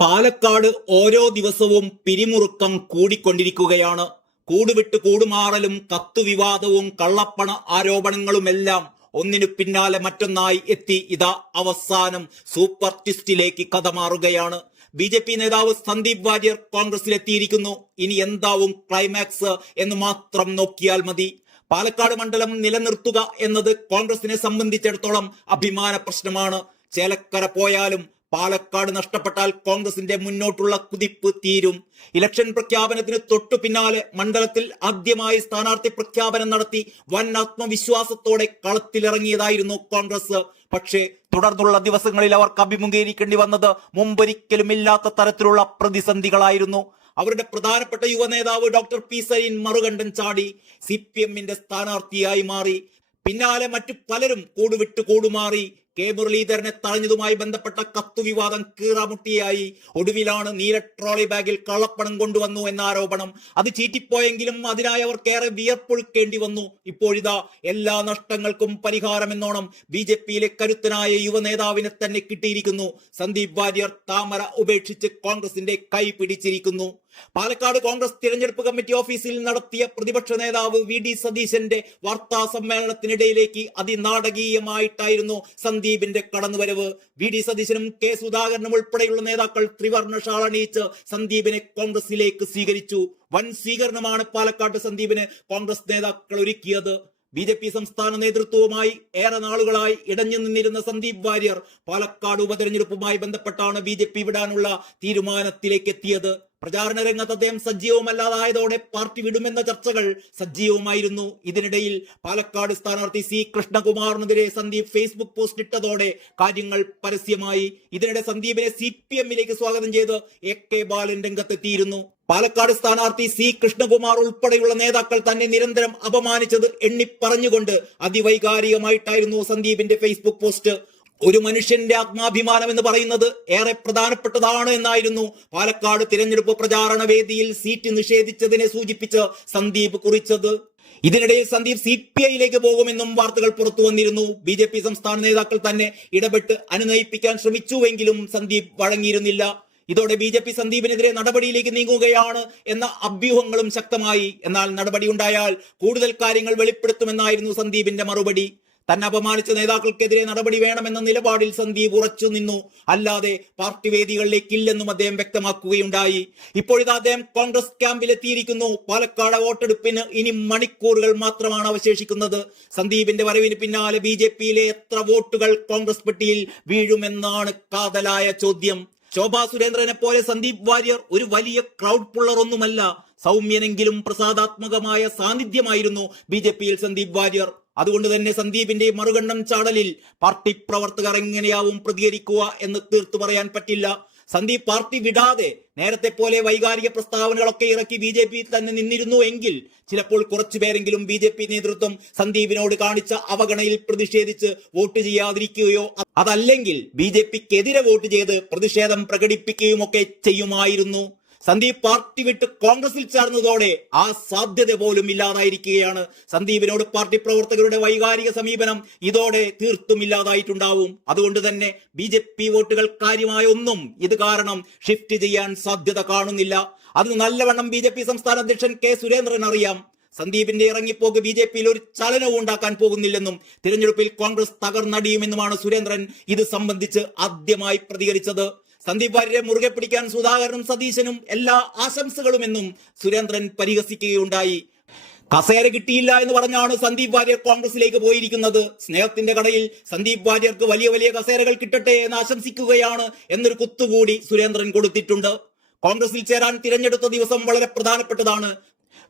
പാലക്കാട് ഓരോ ദിവസവും പിരിമുറുക്കം കൂടിക്കൊണ്ടിരിക്കുകയാണ്. കൂടുവിട്ട് കൂടുമാറലും കത്തുവിവാദവും കള്ളപ്പണ ആരോപണങ്ങളുമെല്ലാം ഒന്നിനു പിന്നാലെ മറ്റൊന്നായി എത്തി ഇതാ അവസാനം സൂപ്പർ ട്വിസ്റ്റിലേക്ക് കഥ മാറുകയാണ്. ബി.ജെ.പി. നേതാവ് സന്ദീപ് വാര്യർ കോൺഗ്രസിലെത്തിയിരിക്കുന്നു. ഇനി എന്താവും ക്ലൈമാക്സ് എന്ന് മാത്രം നോക്കിയാൽ മതി. പാലക്കാട് മണ്ഡലം നിലനിർത്തുക എന്നത് കോൺഗ്രസിനെ സംബന്ധിച്ചിടത്തോളം അഭിമാന പ്രശ്നമാണ്. ചേലക്കര പോയാലും പാലക്കാട് നഷ്ടപ്പെട്ടാൽ കോൺഗ്രസിന്റെ മുന്നോട്ടുള്ള കുതിപ്പ് തീരും. ഇലക്ഷൻ പ്രഖ്യാപനത്തിന് തൊട്ടു പിന്നാലെ മണ്ഡലത്തിൽ ആദ്യമായി സ്ഥാനാർത്ഥി പ്രഖ്യാപനം നടത്തി വൻ ആത്മവിശ്വാസത്തോടെ കളത്തിലിറങ്ങിയതായിരുന്നു കോൺഗ്രസ്. പക്ഷേ തുടർന്നുള്ള ദിവസങ്ങളിൽ അവർക്ക് അഭിമുഖീകരിക്കേണ്ടി വന്നത് മുമ്പൊരിക്കലും ഇല്ലാത്ത തരത്തിലുള്ള പ്രതിസന്ധികളായിരുന്നു. അവരുടെ പ്രധാനപ്പെട്ട യുവനേതാവ് ഡോക്ടർ പി സരീൻ മറുകണ്ഠൻ ചാടി CPM-ന്റെ സ്ഥാനാർത്ഥിയായി മാറി. പിന്നാലെ മറ്റു പലരും കൂടുവിട്ട് കൂടുമാറി. കെ മുരളീധരനെ തഴഞ്ഞതുമായി ബന്ധപ്പെട്ട കത്തുവിവാദം കീറാമുട്ടിയായി. ഒടുവിലാണ് നീല ട്രോളി ബാഗിൽ കള്ളപ്പണം കൊണ്ടുവന്നു എന്ന ആരോപണം. അത് ചീറ്റിപ്പോയെങ്കിലും അതിനായി അവർക്കേറെ വിയർപ്പൊഴുക്കേണ്ടി വന്നു. ഇപ്പോഴിതാ എല്ലാ നഷ്ടങ്ങൾക്കും പരിഹാരമെന്നോണം ബി.ജെ.പിയിലെ കരുത്തനായ യുവനേതാവിനെ തന്നെ കിട്ടിയിരിക്കുന്നു. സന്ദീപ് വാര്യർ താമര ഉപേക്ഷിച്ച് കോൺഗ്രസിന്റെ കൈ പിടിച്ചിരിക്കുന്നു. പാലക്കാട് കോൺഗ്രസ് തിരഞ്ഞെടുപ്പ് കമ്മിറ്റി ഓഫീസിൽ നടത്തിയ പ്രതിപക്ഷ നേതാവ് VD സതീശന്റെ വാർത്താ സമ്മേളനത്തിനിടയിലേക്ക് അതിനാടകീയമായിട്ടായിരുന്നു സന്ദീപിന്റെ കടന്നുവരവ്. VD സതീശനും K സുധാകരനും ഉൾപ്പെടെയുള്ള നേതാക്കൾ ത്രിവർണ്ണ ഷാൾ അണിയിച്ച് സന്ദീപിനെ കോൺഗ്രസിലേക്ക് സ്വീകരിച്ചു. വൻ സ്വീകരണമാണ് പാലക്കാട് സന്ദീപിന് കോൺഗ്രസ് നേതാക്കൾ ഒരുക്കിയത്. ബി.ജെ.പി. സംസ്ഥാന നേതൃത്വവുമായി ഏറെ നാളുകളായി ഇടഞ്ഞു നിന്നിരുന്ന സന്ദീപ് വാര്യർ പാലക്കാട് ഉപതെരഞ്ഞെടുപ്പുമായി ബന്ധപ്പെട്ടാണ് ബി.ജെ.പി. വിടാനുള്ള തീരുമാനത്തിലേക്ക് എത്തിയത്. പ്രചാരണ രംഗത്ത് അദ്ദേഹം സജീവമല്ലാതായതോടെ പാർട്ടി വിടുമെന്ന ചർച്ചകൾ സജീവമായിരുന്നു. ഇതിനിടയിൽ പാലക്കാട് സ്ഥാനാർത്ഥി C കൃഷ്ണകുമാറിനെതിരെ സന്ദീപ് ഫേസ്ബുക്ക് പോസ്റ്റ് ഇട്ടതോടെ കാര്യങ്ങൾ പരസ്യമായി. ഇതിനിടെ സന്ദീപിനെ CPM-ലേക്ക് സ്വാഗതം ചെയ്ത് AK ബാലൻ രംഗത്തെത്തിയിരുന്നു. പാലക്കാട് സ്ഥാനാർത്ഥി C കൃഷ്ണകുമാർ ഉൾപ്പെടെയുള്ള നേതാക്കൾ തന്നെ നിരന്തരം അപമാനിച്ചത് എണ്ണിപ്പറഞ്ഞുകൊണ്ട് അതിവൈകാരികമായിട്ടായിരുന്നു സന്ദീപിന്റെ ഫേസ്ബുക്ക് പോസ്റ്റ്. ഒരു മനുഷ്യന്റെ ആത്മാഭിമാനം എന്ന് പറയുന്നത് ഏറെ പ്രധാനപ്പെട്ടതാണ് എന്നായിരുന്നു പാലക്കാട് തിരഞ്ഞെടുപ്പ് പ്രചാരണ വേദിയിൽ സീറ്റ് നിഷേധിച്ചതിനെ സൂചിപ്പിച്ച് സന്ദീപ് കുറിച്ചത്. ഇതിനിടയിൽ സന്ദീപ് CPI-യിലേക്ക് പോകുമെന്നും വാർത്തകൾ പുറത്തു വന്നിരുന്നു. ബി.ജെ.പി. സംസ്ഥാന നേതാക്കൾ തന്നെ ഇടപെട്ട് അനുനയിപ്പിക്കാൻ ശ്രമിച്ചുവെങ്കിലും സന്ദീപ് വഴങ്ങിയിരുന്നില്ല. ഇതോടെ ബി.ജെ.പി. സന്ദീപിനെതിരെ നടപടിയിലേക്ക് നീങ്ങുകയാണ് എന്ന അഭ്യൂഹങ്ങളും ശക്തമായി. എന്നാൽ നടപടി ഉണ്ടായാൽ കൂടുതൽ കാര്യങ്ങൾ വെളിപ്പെടുത്തുമെന്നായിരുന്നു സന്ദീപിന്റെ മറുപടി. തന്നെ അപമാനിച്ച നേതാക്കൾക്കെതിരെ നടപടി വേണമെന്ന നിലപാടിൽ സന്ദീപ് ഉറച്ചു നിന്നു. അല്ലാതെ പാർട്ടി വേദികളിലേക്കില്ലെന്നും അദ്ദേഹം വ്യക്തമാക്കുകയുണ്ടായി. ഇപ്പോഴിതാ അദ്ദേഹം കോൺഗ്രസ് ക്യാമ്പിലെത്തിയിരിക്കുന്നു. പാലക്കാട് വോട്ടെടുപ്പിന് ഇനി മണിക്കൂറുകൾ മാത്രമാണ് അവശേഷിക്കുന്നത്. സന്ദീപിന്റെ വരവിന് പിന്നാലെ ബി.ജെ.പിയിലെ എത്ര വോട്ടുകൾ കോൺഗ്രസ് പെട്ടിയിൽ വീഴുമെന്നാണ് കാതലായ ചോദ്യം. ശോഭാ സുരേന്ദ്രനെ പോലെ സന്ദീപ് വാര്യർ ഒരു വലിയ ക്രൗഡ് പുള്ളർ ഒന്നുമല്ല. സൗമ്യനെങ്കിലും പ്രസാദാത്മകമായ സാന്നിധ്യമായിരുന്നു ബി.ജെ.പിയിൽ സന്ദീപ് വാര്യർ. അതുകൊണ്ട് തന്നെ സന്ദീപിന്റെ മറുകണ്ഠം ചാടലിൽ പാർട്ടി പ്രവർത്തകർ എങ്ങനെയാവും പ്രതികരിക്കുക എന്ന് തീർത്തു പറയാൻ പറ്റില്ല. സന്ദീപ് പാർട്ടി വിടാതെ നേരത്തെ പോലെ വൈകാരിക പ്രസ്താവനകളൊക്കെ ഇറക്കി ബി.ജെ.പി. തന്നെ നിന്നിരുന്നു എങ്കിൽ ചിലപ്പോൾ കുറച്ചുപേരെങ്കിലും ബി.ജെ.പി. നേതൃത്വം സന്ദീപിനോട് കാണിച്ച അവഗണനയിൽ പ്രതിഷേധിച്ച് വോട്ട് ചെയ്യാതിരിക്കുകയോ അതല്ലെങ്കിൽ ബി.ജെ.പിക്കെതിരെ വോട്ട് ചെയ്ത് പ്രതിഷേധം പ്രകടിപ്പിക്കുകയുമൊക്കെ ചെയ്യുമായിരുന്നു. സന്ദീപ് പാർട്ടി വിട്ട് കോൺഗ്രസിൽ ചേർന്നതോടെ ആ സാധ്യത പോലും ഇല്ലാതായിരിക്കുകയാണ്. സന്ദീപിനോട് പാർട്ടി പ്രവർത്തകരുടെ വൈകാരിക സമീപനം ഇതോടെ തീർത്തും ഇല്ലാതായിട്ടുണ്ടാവും. അതുകൊണ്ട് തന്നെ ബി.ജെ.പി. വോട്ടുകൾ കാര്യമായ ഒന്നും ഇത് കാരണം ഷിഫ്റ്റ് ചെയ്യാൻ സാധ്യത കാണുന്നില്ല. അത് നല്ലവണ്ണം ബി.ജെ.പി. സംസ്ഥാന അധ്യക്ഷൻ K സുരേന്ദ്രൻ അറിയാം. സന്ദീപിന്റെ ഇറങ്ങിപ്പോക്ക് ബി.ജെ.പിയിൽ ഒരു ചലനവും ഉണ്ടാക്കാൻ പോകുന്നില്ലെന്നും തിരഞ്ഞെടുപ്പിൽ കോൺഗ്രസ് തകർന്നടിയുമെന്നുമാണ് സുരേന്ദ്രൻ ഇത് സംബന്ധിച്ച് ആദ്യമായി പ്രതികരിച്ചത്. സന്ദീപ് വാര്യരെ മുറുകെ പിടിക്കാൻ സുധാകരനും സതീശനും എല്ലാ ആശംസകളുമെന്നും സുരേന്ദ്രൻ പരിഹസിക്കുകയുണ്ടായി. കസേര കിട്ടിയില്ല എന്ന് പറഞ്ഞാണ് സന്ദീപ് വാര്യർ കോൺഗ്രസിലേക്ക് പോയിരിക്കുന്നത്. സ്നേഹത്തിന്റെ കടയിൽ സന്ദീപ് വാര്യർക്ക് വലിയ വലിയ കസേരകൾ കിട്ടട്ടെ എന്ന് ആശംസിക്കുകയാണ് എന്നൊരു കുത്തുകൂടി സുരേന്ദ്രൻ കൊടുത്തിട്ടുണ്ട്. കോൺഗ്രസിൽ ചേരാൻ തിരഞ്ഞെടുത്ത ദിവസം വളരെ പ്രധാനപ്പെട്ടതാണ്.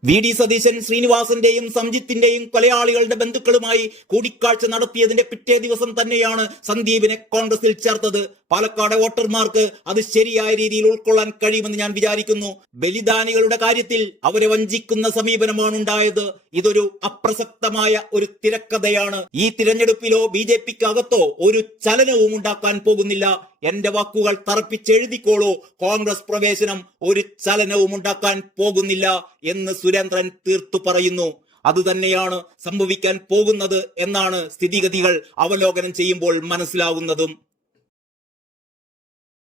VD സതീശൻ ശ്രീനിവാസന്റെയും സംജിത്തിന്റെയും കൊലയാളികളുടെ ബന്ധുക്കളുമായി കൂടിക്കാഴ്ച നടത്തിയതിന്റെ പിറ്റേ ദിവസം തന്നെയാണ് സന്ദീപിനെ കോൺഗ്രസിൽ ചേർത്തത്. പാലക്കാട് വോട്ടർമാർക്ക് അത് ശരിയായ രീതിയിൽ ഉൾക്കൊള്ളാൻ കഴിയുമെന്ന് ഞാൻ വിചാരിക്കുന്നു. ബലിദാനികളുടെ കാര്യത്തിൽ അവരെ വഞ്ചിക്കുന്ന സമീപനമാണ് ഉണ്ടായത്. ഇതൊരു അപ്രസക്തമായ ഒരു തിരക്കഥയാണ്. ഈ തിരഞ്ഞെടുപ്പിലോ ബി.ജെ.പിക്ക് അകത്തോ ഒരു ചലനവും ഉണ്ടാക്കാൻ പോകുന്നില്ല. എന്റെ വാക്കുകൾ തറപ്പിച്ചെഴുതിക്കോളൂ. കോൺഗ്രസ് പ്രവേശനം ഒരു ചലനവും ഉണ്ടാക്കാൻ പോകുന്നില്ല എന്ന് സുരേന്ദ്രൻ തീർത്തു പറയുന്നു. അതുതന്നെയാണ് സംഭവിക്കാൻ പോകുന്നത് എന്നാണ് സ്ഥിതിഗതികൾ അവലോകനം ചെയ്യുമ്പോൾ മനസ്സിലാകുന്നതും.